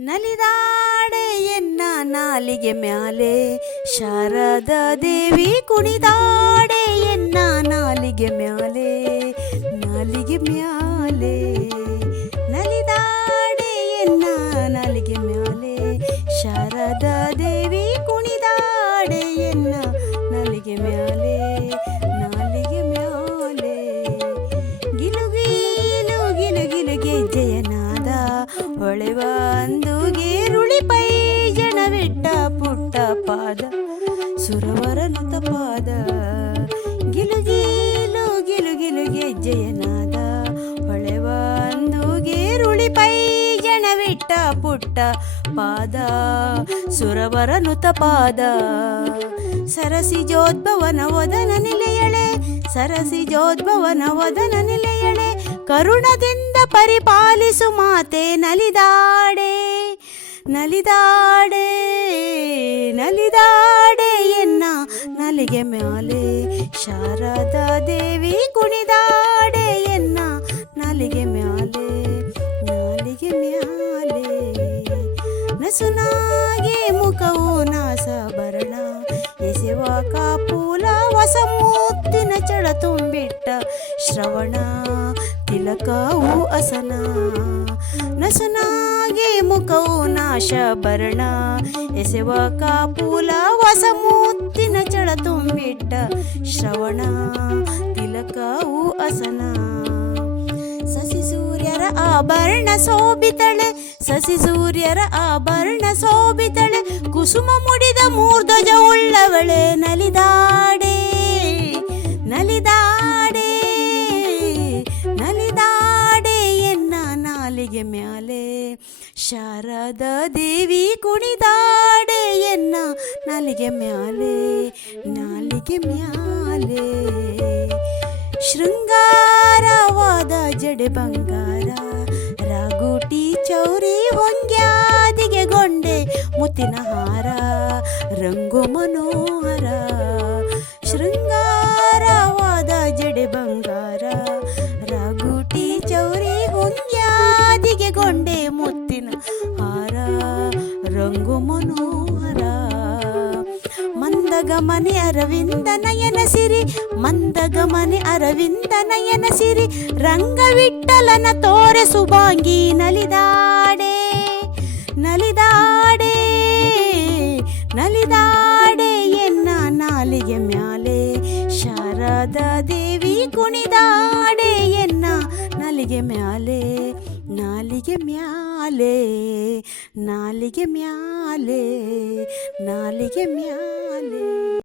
ನಲಿದಾಡೆ ಎನ್ನ ನಾಲಿಗೆ ಮ್ಯಾಲೆ. ಶಾರದಾ ದೇವಿ ಕುಣಿದಾಡೆ ಎನ್ನ ನಾಲಿಗೆ ಮ್ಯಾಲೆ. ಹೊಳೆವ ಅಂದುಗೇರುಳಿ ಪೈ ಜನವಿಟ್ಟ ಪುಟ್ಟ ಪಾದ, ಸುರವರನು ತಪಾದ. ಗಿಲುಗಿಲು ಗಿಲು ಗಿಲು ಗೆಜ್ಜೆಯನಾದ ಹೊಳೆವ ಅಂದುಗೇರುಳಿ ಪೈ ಜನವಿಟ್ಟ ಪುಟ್ಟ ಪಾದ, ಸುರವರನು ತಪಾದ. ಸರಸಿ ಜೋದ್ಭವನ ವದನ ನಿಲೆಯಳೆ, ಸರಸಿ ಜೋದ್ಭವನ ವದನ ನಿಲೆಯಳೆ, ಕರುಣದಿಂದ ಪರಿಪಾಲಿಸು ಮಾತೆ ನಲಿದಾಡೆ ನಲಿದಾಡೆ ನಲಿದಾಡೆ ಎನ್ನ ನಲಿಗೆ ಮ್ಯಾಲೆ. ಶಾರದಾ ದೇವಿ ಕುಣಿದಾಡೆ ಎನ್ನ ನಲಿಗೆ ಮ್ಯಾಲೆ ನಾಲಿಗೆ ಮ್ಯಾಲೆ. ನಸುನಾಗೆ ಮುಖವು ನಾಸಭರಣ ಎಸೆವ ಕಾಪೂಲ ಹೊಸ ಮೂತ್ತಿನ ಚಳ ತುಂಬಿಟ್ಟ ಶ್ರವಣ. ತಿಲಕವು ಅಸನ. ನಸನಾಗೆ ಮುಖವು ನಾಶಭರಣ ಎಸೆವ ಕಾಪೂಲ ಹೊಸ ಮುತ್ತಿನ ಚಳ ತುಂಬಿಟ್ಟ ಶ್ರವಣ. ತಿಲಕವು ಅಸನ. ಸಸಿ ಸೂರ್ಯರ ಆಭರಣ ಸೋಬಿತಳೆ. ಸಸಿ ಸೂರ್ಯರ ಆಭರಣ ಸೋಬಿತಳೆ. ಕುಸುಮ ಮುಡಿದ ಮೂರ್ಧ್ವಜ ಉಳ್ಳವಳೆ ನಲಿದಾಡೆ ಮ್ಯಾಲೆ ಶಾರದ ದೇವಿ ಕುಣಿದಾಡೆ ಎನ್ನ ನಾಲಿಗೆ ಮ್ಯಾಲೆ ನಾಲಿಗೆ ಮ್ಯಾಲೆ. ಶೃಂಗಾರವಾದ ಜಡೆ ಬಂಗಾರ, ರಾಗುಟಿ ಚೌರಿ ಹೊಂಗ್ಯಾದಿಗೆ ಗೊಂಡೆ ಮುತ್ತಿನ ಹಾರ, ರಂಗು ಮನೋಹರ. ರಂಗು ಮನೋಹರ. ಮಂದಗಮನೆ ಅರವಿಂದ ನಯನ ಸಿರಿ, ಮಂದಗಮನೆ ಅರವಿಂದ ನಯನ ಸಿರಿ ರಂಗವಿಟ್ಟಲನ ತೋರೆ ಸುಭಾಂಗಿ ನಲಿದಾಡೆ ನಲಿದಾಡೆ ನಲಿದಾಡೆ ಎನ್ನ ನಾಲಿಗೆ ಮ್ಯಾಲೆ. ಶಾರದಾ ದೇವಿ ಕುಣಿದಾಡೆ ಎನ್ನ ನಾಲಿಗೆ ಮ್ಯಾಲೆ. ನಾಲಿಗೆ ಮ್ಯಾಲೆ ನಾಲಿಗೆ ಮ್ಯಾಲೆ ನಾಲಿಗೆ ಮ್ಯಾಲೆ